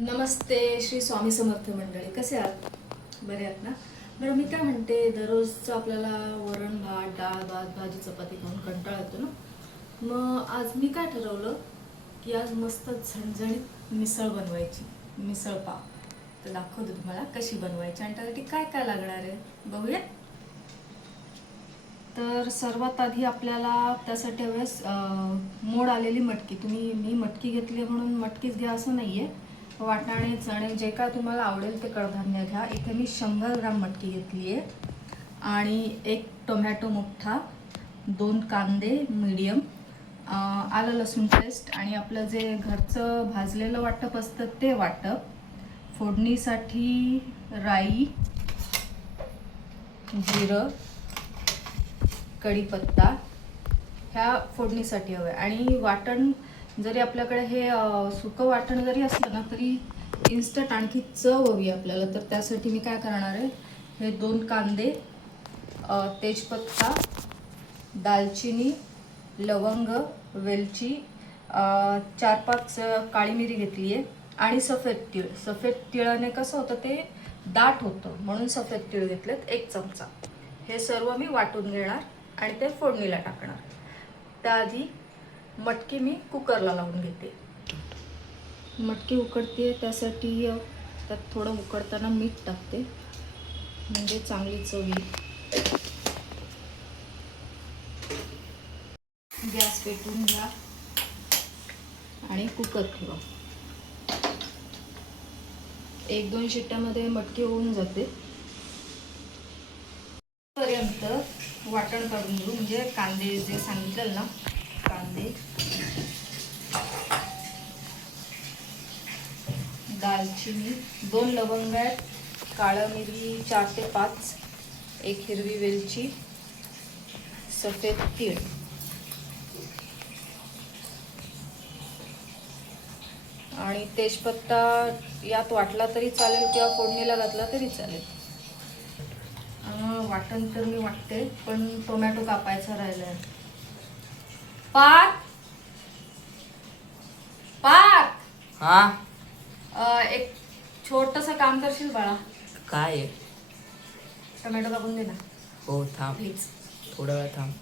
नमस्ते श्री स्वामी समर्थ मंडळी, कसे आहात? बरे आहात ना? बरं, मी काय म्हणते, दररोजचं आपल्याला वरण भात डाळ भात भाजी चपाती खाऊन कंटाळा येतो ना. मग आज मी काय ठरवलं की आज मस्त झणझणीत मिसळ बनवायची, मिसळ पाव. तर दाखवते तुम्हाला कशी बनवायची आणि त्यासाठी काय काय लागणार आहे, बघूया. तर सर्वात आधी आपल्याला त्यासाठी वेळेस मोड आलेली मटकी, मी मटकी घेतली म्हणून मटकीच घ्या असं नाही आहे. वाटाणे चणे जे काय तुम्हाला आवडेल ते कडधान्य घ्या. इथे मी 100 ग्राम मटकी घेतली आहे आणि एक टोमॅटो मोठा, 2 कांदे मीडियम, आलं लसूण पेस्ट आणि आपलं जे घरचं भाजलेलं वाटप असतं ते वाटप, फोडणीसाठी राई, जिरं, कढीपत्ता ह्या फोडणीसाठी हवं आहे. आणि वाटण जरी आपल्याकडे हे सुकं वाटण जरी असलं ना तरी इन्स्टंट आणखी चव हवी आपल्याला. तर त्यासाठी मी काय करणार आहे, हे 2 कांदे, तेजपत्ता, दालचिनी, लवंग, वेलची, 4-5 काळी मिरी घेतली आहे आणि सफेद तीळ. सफेद तिळाने कसं होतं, ते दाट होतं म्हणून सफेद तीळ घेतलेत 1 चमचा. हे सर्व मी वाटून घेणार आणि ते फोडणीला टाकणार. त्याआधी मटकी मी कुकरला लावून घेते. मटकी उकडते त्यासाठी त्यात थोडं उकडताना मीठ टाकते म्हणजे चांगली चव येईल. गॅस पेटवून घ्या आणि कुकर ठेवा. 1-2 शिट्ट्यामध्ये मटकी होऊन जाते. पर्यंत वाटण काढून घेऊ, म्हणजे कांदे जे सांगितलं ना, कांदे, दालचिनी, 2 लवंग आहेत, काळं मिरी 4 ते 5, 1 हिरवी वेलची, सफेद तीळ आणि तेजपत्ता यात वाटला तरी चालेल किंवा फोडणीला घातला तरी चालेल. वाटण तर मी वाटते, पण टोमॅटो कापायचा राहिलाय. पार्थ, एक छोटंसं काम करशील बाळा? काय आहे? टोमॅटो कापून दे ना. हो थांब, प्लीज. थोडा वेळ थांब.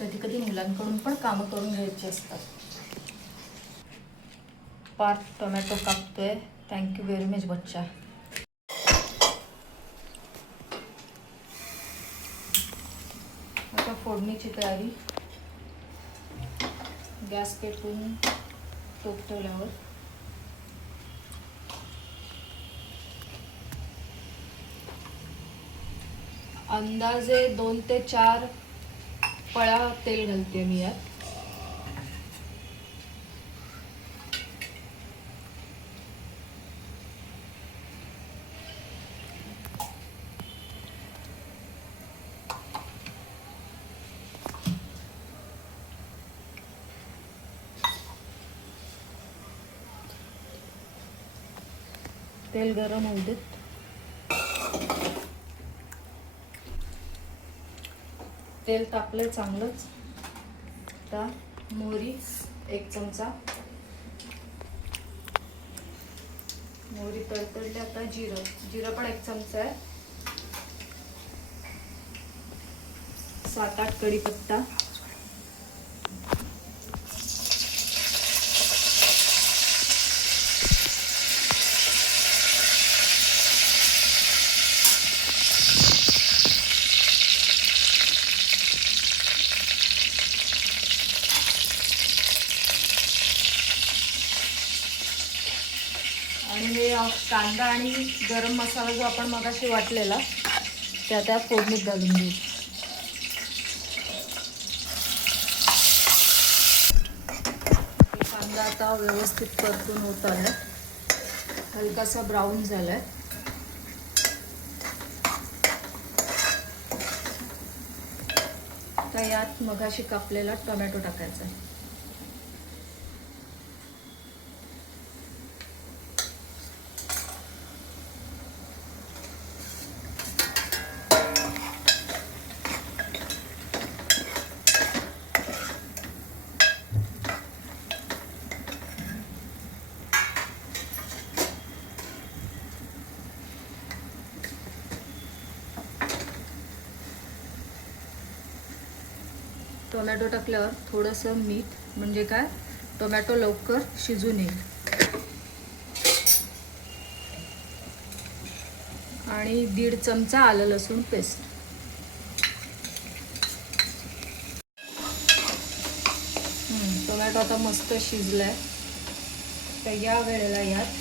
कधी कधी मुलांकडून पण कामं करून घ्यायची असतात. पार्थ टोमॅटो कापतोय. थँक्यू व्हेरी मच बच्चा. आता फोडणीची तयारी. गॅस पेटवून तूप ठेवल्यावर अंदाजे 2 ते 4 पळ्या तेल घालते मी यात. तेल गरम होऊ देत. तेल तापलंय चांगलंच. आता मोहरी 1 चमचा, मोहरी तडतडली. आता जिरं पण 1 चमचा आहे. 7-8 कढीपत्ता, आणि हे कांदा आणि गरम मसाला जो आपण मगाशी वाटलेला त्या फोडणीत घालून घेऊ. कांदा आता व्यवस्थित परतून होत आला, हलकासा ब्राऊन झालाय. तर यात मगाशी कापलेला टोमॅटो टाकायचा. टोमॅटो टाकल्यावर थोडंसं मीठ, म्हणजे काय टोमॅटो लवकर शिजून येईल. आणि 1.5 चमचा आलं लसूण पेस्ट. टोमॅटो आता मस्त शिजलाय. तर या वेळेला यात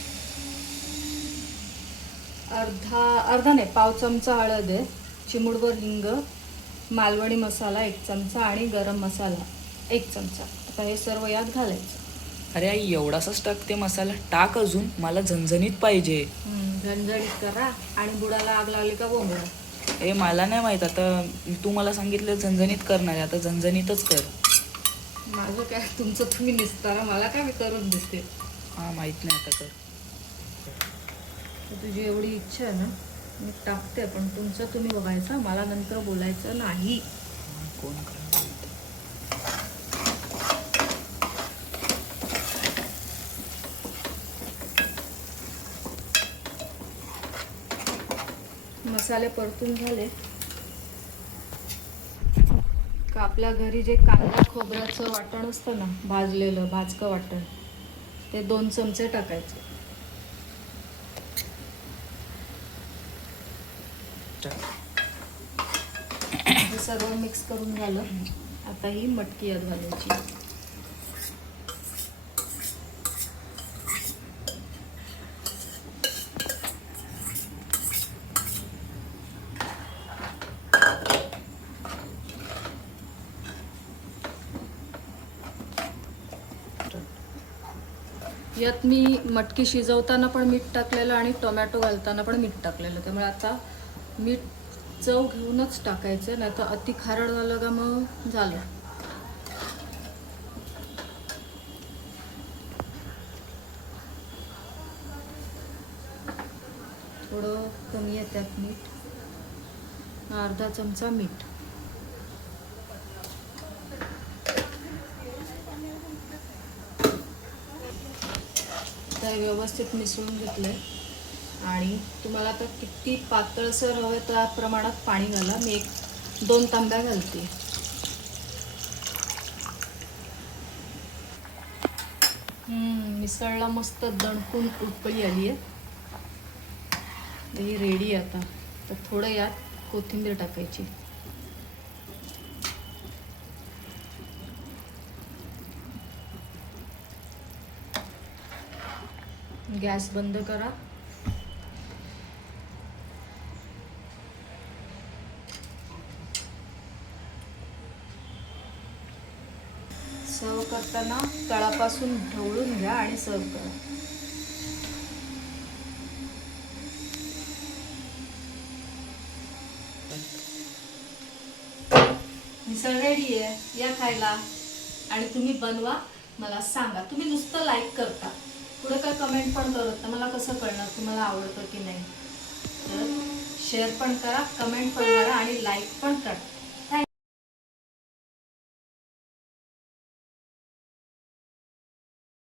अर्धा नाही, पाव चमचा हळद आहे, चिमूटभर हिंग, मालवणी मसाला 1 चमचा आणि गरम मसाला 1 चमचा. आता हे सर्व यात घालायचं. अरे आई एवढासाच टाकते मसाला, टाक अजून, मला झणझणीत पाहिजे. झणझणीत करा आणि बुडाला आग लागली का बोंबडा. ए मला नाही माहीत, आता तू मला सांगितलं झणझणीत करणार आहे, आता झणझणीतच कर. माझं काय, तुमचं तुम्ही निसतारा, मला काय मी करून देते. हां माहीत नाही, आता कर. तुझी एवढी इच्छा आहे ना, मी टाकते, पण तुमचं तुम्ही बघायचं, मला नंतर बोलायचं नाही. कोण करणार? मसाले परतून झाले का आपल्या घरी जे कांदा खोबऱ्याचं वाटण असतं ना, भाजलेलं भाजकं वाटण, ते 2 चमचे टाकायचे. हे सर्व मिक्स करून झालं. आता ही मटकी यात घालायची. यात मी मटकी शिजवताना पण मीठ टाकलेलं आणि टोमॅटो घालताना पण मीठ टाकलेलं, त्यामुळे आता मीठ चव घेऊनच टाकायचं, नाही तर अति खारट झालं का मग झालं. थोडं कमी आहे त्यात मीठ, अर्धा चमचा मीठ. तर व्यवस्थित मिसळून घेतलंय. आणि तुम्हाला आता किती पातळसर हवे त्या प्रमाणात पाणी घाला. मी 2 तांब्या घालते. मिसळला मस्त दणकून उकळी आली आहे. ही रेडी आहे आता. तर थोडं यात कोथिंबीर टाकायची. गॅस बंद करा. सर्व करताना तळापासून ढवळून घ्या आणि सर्व करा. मिसळ रेडी आहे, या खायला. आणि तुम्ही बनवा, मला सांगा. तुम्ही नुसतं लाईक करता, पुढे काय कमेंट पण करत नाही, मला कसं कळणार तुम्हाला आवडतं की नाही. तर शेअर पण करा, कमेंट पण करा आणि लाईक पण करा.